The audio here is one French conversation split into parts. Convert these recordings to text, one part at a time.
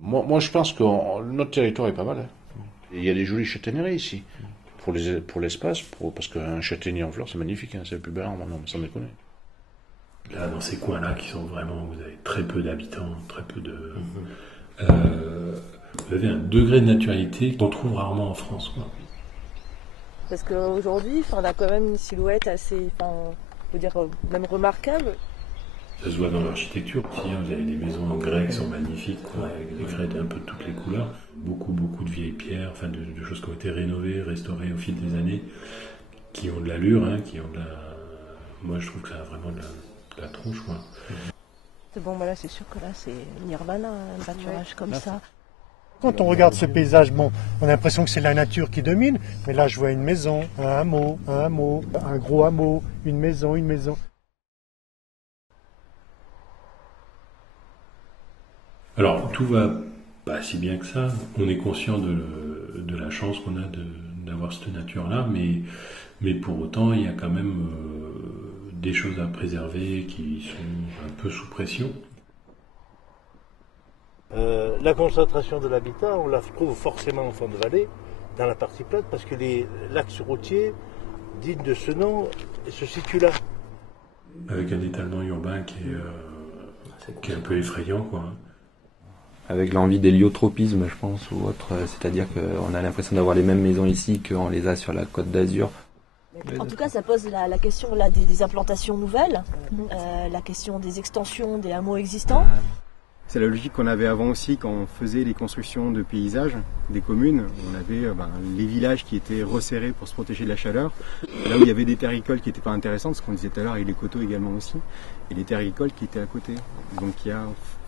Moi, je pense que notre territoire est pas mal, hein. Il y a des jolies châtaigneraies ici. Pour l'espace, parce qu'un châtaignier en fleurs, c'est magnifique, hein, c'est le plus bel arbre, non, mais sans déconner. Là, dans ces coins-là, qui sont vraiment, vous avez très peu d'habitants, très peu de... vous avez un degré de naturalité qu'on trouve rarement en France, quoi. Parce qu'aujourd'hui, on a quand même une silhouette assez, on peut dire, même remarquable. Ça se voit dans l'architecture aussi, hein. Vous avez des maisons en grès qui sont magnifiques, quoi, avec des grès d'un peu de toutes les couleurs. Beaucoup de vieilles pierres, enfin de choses qui ont été rénovées, restaurées au fil des années, qui ont de l'allure, hein, qui ont de la... Moi, je trouve que ça a vraiment de la tronche, quoi. Bon, là, c'est sûr que là, c'est Nirvana, un pâturage comme ça. Quand on regarde ce paysage, bon, on a l'impression que c'est la nature qui domine, mais là, je vois une maison, un hameau, un gros hameau, une maison, une maison. Alors, tout va pas si bien que ça. On est conscient de la chance qu'on a d'avoir cette nature-là, mais pour autant, il y a quand même des choses à préserver qui sont un peu sous pression. La concentration de l'habitat, on la trouve forcément en fond de vallée, dans la partie plate, parce que l'axe routier, digne de ce nom, se situe là. Avec un étalement urbain qui est un peu effrayant, quoi. Avec l'envie d'héliotropisme, je pense, ou autre, c'est-à-dire qu'on a l'impression d'avoir les mêmes maisons ici qu'on les a sur la Côte d'Azur. En tout cas, ça pose la question là, des implantations nouvelles, la question des extensions des hameaux existants. C'est la logique qu'on avait avant aussi quand on faisait les constructions de paysages des communes. On avait les villages qui étaient resserrés pour se protéger de la chaleur. Là où il y avait des terres agricoles qui n'étaient pas intéressantes, ce qu'on disait tout à l'heure, et les coteaux également aussi, et les terres agricoles qui étaient à côté. Donc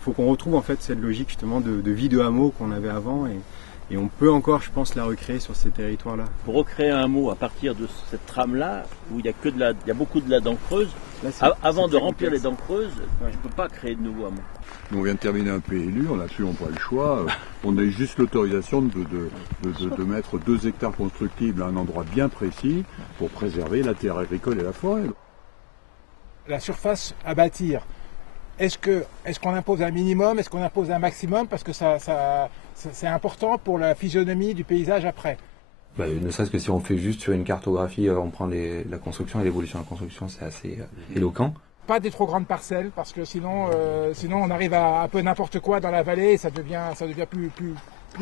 faut qu'on retrouve en fait cette logique justement de vie de hameau qu'on avait avant, et on peut encore, je pense, la recréer sur ces territoires-là. Pour recréer un hameau à partir de cette trame-là, où il y a beaucoup de la dent creuse, avant de remplir les dents creuses, tu ne peux pas créer de nouveaux hameaux. Nous, on vient de terminer un PLU, on n'a absolument pas le choix. On a eu juste l'autorisation de mettre 2 hectares constructibles à un endroit bien précis pour préserver la terre agricole et la forêt. La surface à bâtir, est-ce qu'on impose un minimum, est-ce qu'on impose un maximum, parce que c'est important pour la physionomie du paysage après. Ne serait-ce que si on fait juste sur une cartographie, on prend la construction et l'évolution de la construction, c'est assez éloquent. Pas des trop grandes parcelles, parce que sinon on arrive à un peu n'importe quoi dans la vallée, et ça devient plus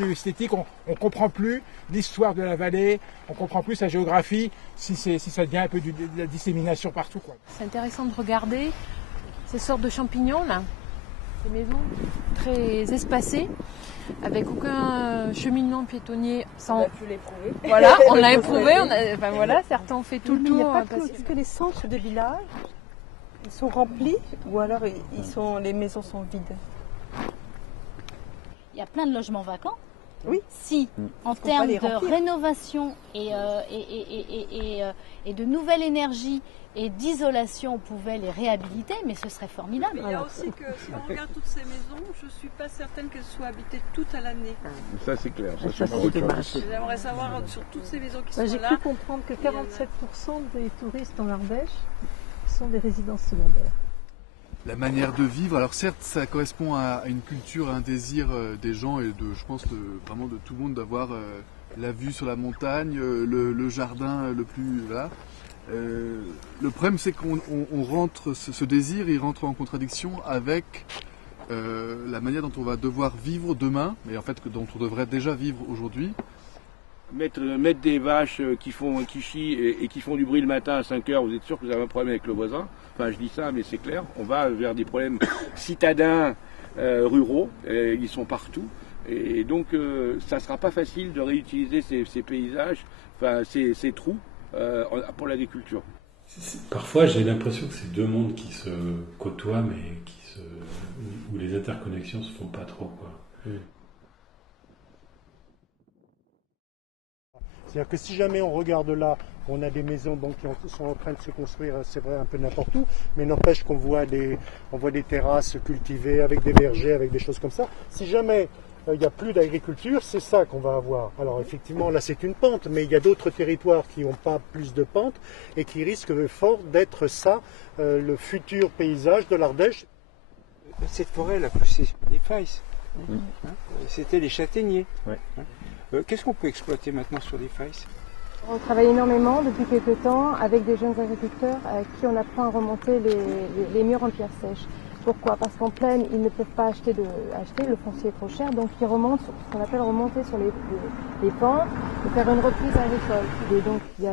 esthétique. On comprend plus l'histoire de la vallée, on comprend plus sa géographie, si ça devient un peu de la dissémination partout, quoi. C'est intéressant de regarder ces sortes de champignons là, ces maisons très espacées, avec aucun cheminement piétonnier. On a pu l'éprouver. Voilà, on l'a éprouvé. Certains ont fait tout le tour. Est-ce que les centres de village ils sont remplis ou alors les maisons sont vides? Il y a plein de logements vacants. Oui. Si, en termes de rénovation et de nouvelle énergie et d'isolation, on pouvait les réhabiliter, mais ce serait formidable. Mais il y a aussi que si on regarde toutes ces maisons, je ne suis pas certaine qu'elles soient habitées toute à l'année. Ça, c'est clair. Ça, c'est dommage. J'aimerais savoir sur toutes ces maisons qui sont là. J'ai cru comprendre que 47% des touristes en Ardèche sont des résidences secondaires. La manière de vivre, alors certes ça correspond à une culture, à un désir des gens et je pense vraiment de tout le monde d'avoir la vue sur la montagne, le jardin le plus... Voilà. Le problème c'est qu'on rentre, ce désir il rentre en contradiction avec la manière dont on va devoir vivre demain, mais en fait dont on devrait déjà vivre aujourd'hui. Mettre des vaches qui chient et qui font du bruit le matin à 5 heures, vous êtes sûr que vous avez un problème avec le voisin? Enfin, je dis ça, mais c'est clair. On va vers des problèmes citadins, ruraux. Ils sont partout. Et donc, ça ne sera pas facile de réutiliser ces paysages, enfin, ces trous pour l'agriculture. Parfois, j'ai l'impression que c'est deux mondes qui se côtoient, mais où les interconnexions se font pas trop, quoi. C'est-à-dire que si jamais on regarde là, on a des maisons qui sont en train de se construire, c'est vrai, un peu n'importe où, mais n'empêche qu'on voit des terrasses cultivées avec des vergers, avec des choses comme ça. Si jamais il n'y a plus d'agriculture, c'est ça qu'on va avoir. Alors effectivement, là c'est une pente, mais il y a d'autres territoires qui n'ont pas plus de pente et qui risquent fort d'être ça, le futur paysage de l'Ardèche. Cette forêt, elle a poussé des failles. C'était les châtaigniers. Qu'est-ce qu'on peut exploiter maintenant sur les failles? On travaille énormément depuis quelques temps avec des jeunes agriculteurs à qui on apprend à remonter les murs en pierre sèche. Pourquoi? Parce qu'en plaine, ils ne peuvent pas acheter, le foncier est trop cher, donc ils remontent sur ce qu'on appelle remonter sur les pentes et faire une reprise agricole. Et donc il y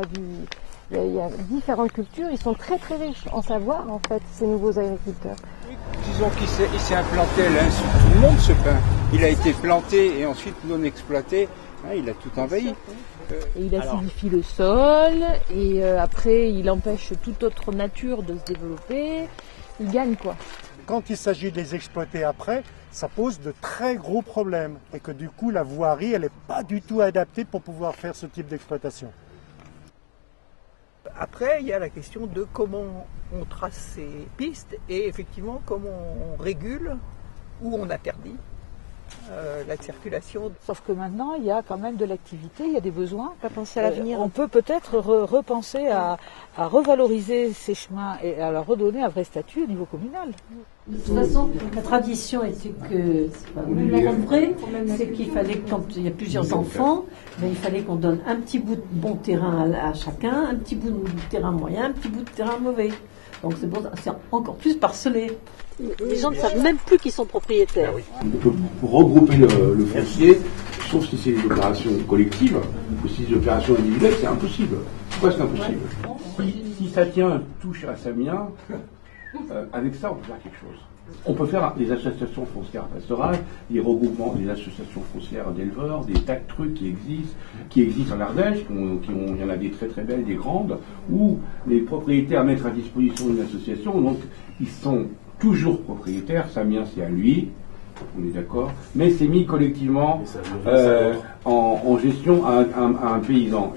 a différentes cultures, ils sont très très riches en savoir en fait, ces nouveaux agriculteurs. Disons qu'il s'est implanté là sur tout le monde ce pain. Il a été planté et ensuite non exploité, il a tout envahi. Et il acidifie le sol et après il empêche toute autre nature de se développer. Il gagne quoi. Quand il s'agit de les exploiter après, ça pose de très gros problèmes et que du coup la voirie elle n'est pas du tout adaptée pour pouvoir faire ce type d'exploitation. Après, il y a la question de comment on trace ces pistes et effectivement comment on régule ou on interdit la circulation. Sauf que maintenant, il y a quand même de l'activité, il y a des besoins. Pas penser à l'avenir. On peut peut-être repenser à revaloriser ces chemins et à leur redonner un vrai statut au niveau communal. De toute façon, la tradition était que, vrai, c'est qu'il fallait que quand il y a plusieurs enfants, il fallait qu'on donne un petit bout de bon terrain à chacun, un petit bout de terrain moyen, un petit bout de terrain mauvais. Donc c'est encore plus parcelé. Les gens ne savent même plus qu'ils sont propriétaires. On peut regrouper le foncier, sauf si c'est une opération collective, ou si c'est une opération individuelle, c'est impossible. Pourquoi c'est impossible? Si ça tient, touche à Samien, avec ça on peut faire quelque chose. On peut faire des associations foncières pastorales, des regroupements, des associations foncières d'éleveurs, des tas de trucs qui existent en Ardèche, il y en a des très très belles, des grandes, où les propriétaires mettent à disposition d'une association, donc ils sont toujours propriétaire, Samien c'est à lui, on est d'accord, mais c'est mis collectivement en gestion à un paysan.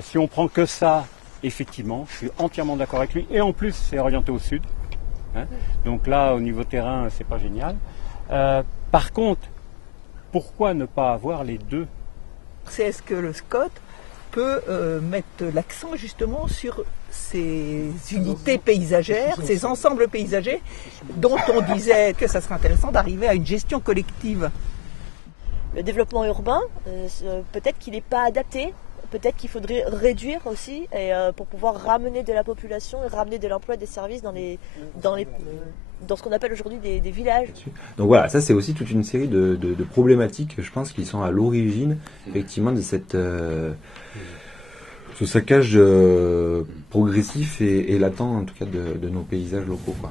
Si on prend que ça, effectivement, je suis entièrement d'accord avec lui, et en plus c'est orienté au sud, donc là au niveau terrain c'est pas génial. Par contre, pourquoi ne pas avoir les deux? C'est est-ce que le SCOT peut mettre l'accent justement sur ces unités paysagères, ces ensembles paysagers dont on disait que ça serait intéressant d'arriver à une gestion collective. Le développement urbain, peut-être qu'il n'est pas adapté, peut-être qu'il faudrait réduire aussi pour pouvoir ramener de la population et ramener de l'emploi et des services dans ce qu'on appelle aujourd'hui des villages. Donc voilà, ça c'est aussi toute une série de problématiques, je pense, qui sont à l'origine effectivement de ce saccage progressif et latent en tout cas de nos paysages locaux, quoi.